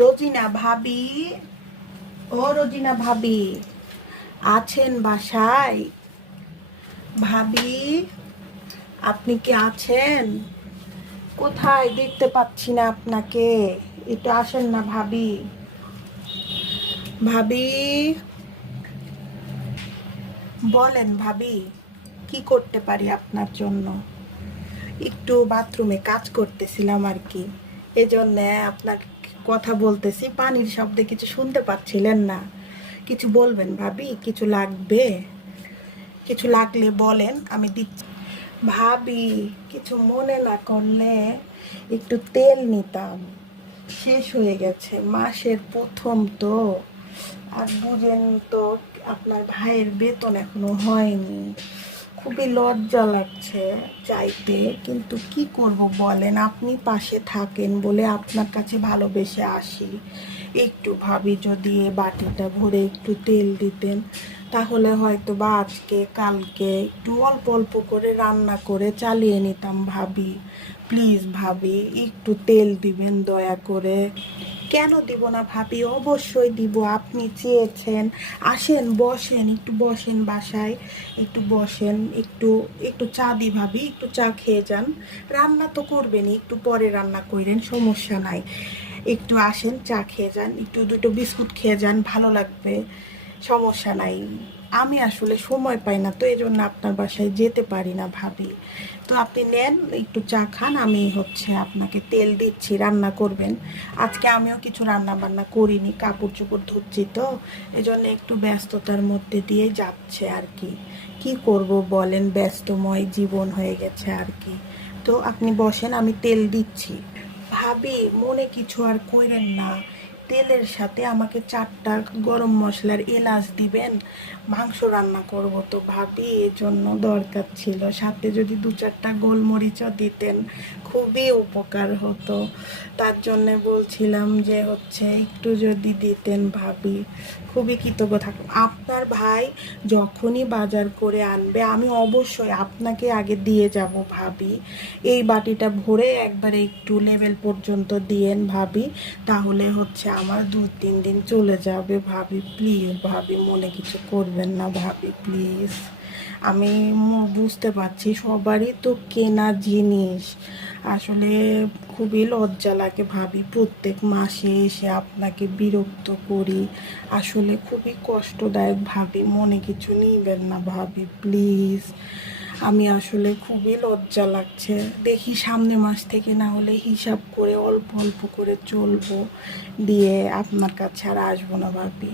রোজিনা ভাবি। ও রোজিনা ভাবি, আছেন বাসায়? ভাবি, আপনি কি আছেন? কোথায় দেখতে পাচ্ছি না আপনাকে, একটু আসেন না ভাবি। ভাবি, বলেন ভাবি, কি করতে পারি আপনার জন্য? একটু বাথরুমে কাজ করতেছিলাম আর কি, এজন্য আপনার কথা বলতেছি, পানির শব্দে কিছু শুনতে পাচ্ছিলেন না। কিছু বলবেন ভাবি, কিছু লাগবে? কিছু লাগলে বলেন, আমি দিচ্ছি। ভাবি, কিছু মনে না করলে একটু তেল নিতাম। শেষ হয়ে গেছে, মাসের প্রথম তো। আর বুঝেন তো, আপনার ভাইয়ের বেতন এখনও হয়নি। খুবই লজ্জা লাগছে চাইতে কিন্তু কি করব বলেন? আপনি পাশে থাকেন বলে আপনার কাছে ভালোবেসে আসি। একটু ভাবি যদি এ বাটিটা ভরে একটু তেল দিতেন, তাহলে হয়তো বা আজকে, কালকে একটু অল্প অল্প করে রান্না করে চালিয়ে নিতাম ভাবি। প্লিজ ভাবি, একটু তেল দিবেন দয়া করে। কেন দিব না ভাবি? অবশ্যই দিব। আপনি চেয়েছেন। আসেন, বসেন, একটু বসেন বাসায়। একটু বসেন, একটু একটু চা দি ভাবি, একটু চা খেয়ে যান। রান্না তো করবেনই, একটু পরে রান্না করেন, সমস্যা নাই। একটু আসেন, চা খেয়ে যান, একটু দুটো বিস্কুট খেয়ে যান, ভালো লাগবে, সমস্যা নাই। আমি আসলে সময় পাই না, তো এই জন্য আপনার বাসায় যেতে পারি না ভাবি। তো আপনি নেন, একটু চা খান, আমি হচ্ছে আপনাকে তেল দিচ্ছি, রান্না করবেন। আজকে আমিও কিছু রান্না বান্না করিনি কাপড় চোপড় ধুচ্ছি তো এই জন্য একটু ব্যস্ততার মধ্যে দিয়ে যাচ্ছে আর কি। কি করব বলেন, ব্যস্তময় জীবন হয়ে গেছে আর কি। তো আপনি বসেন, আমি তেল দিচ্ছি। ভাবি, মনে কিছু আর কইরেন না। তেলের সাথে আমাকে চারটা গরম মশলার এলাচ দিবেন। মাংস রান্না করব তো ভাবি, এজন্য দরকার ছিল। সাথে যদি দু চারটা গোলমরিচও দিতেন খুবই উপকার হতো। তার জন্য বলছিলাম যে হচ্ছে একটু যদি দিতেন ভাবি। খুবই কৃতজ্ঞ থাকব আপনার ভাই যখনই বাজার করে আনবে, আমি অবশ্যই আপনাকে আগে দিয়ে যাব ভাবি। এই বাটিটা ভরে একবারে একটু লেভেল পর্যন্ত দিয়েন ভাবি। তাহলে হচ্ছে আমার দু তিন দিন চলে যাবে ভাবি। প্লিজ ভাবি, মনে কিছু করবেন না ভাবি প্লিজ আমি বুঝতে পারছি সবারই তো কেনা জিনিস। আসলে খুবই লজ্জা লাগে ভাবি, প্রত্যেক মাসে এসে আপনাকে বিরক্ত করি। আসলে খুবই কষ্টদায়ক ভাবি, মনে কিছু নিবেন না ভাবি, প্লিজ। আমি আসলে খুবই লজ্জা লাগছে। দেখি সামনে মাস থেকে না হলে হিসাব করে অল্প অল্প করে চলবো। দিয়ে আপনার কাছে আর আসব না ভাবি।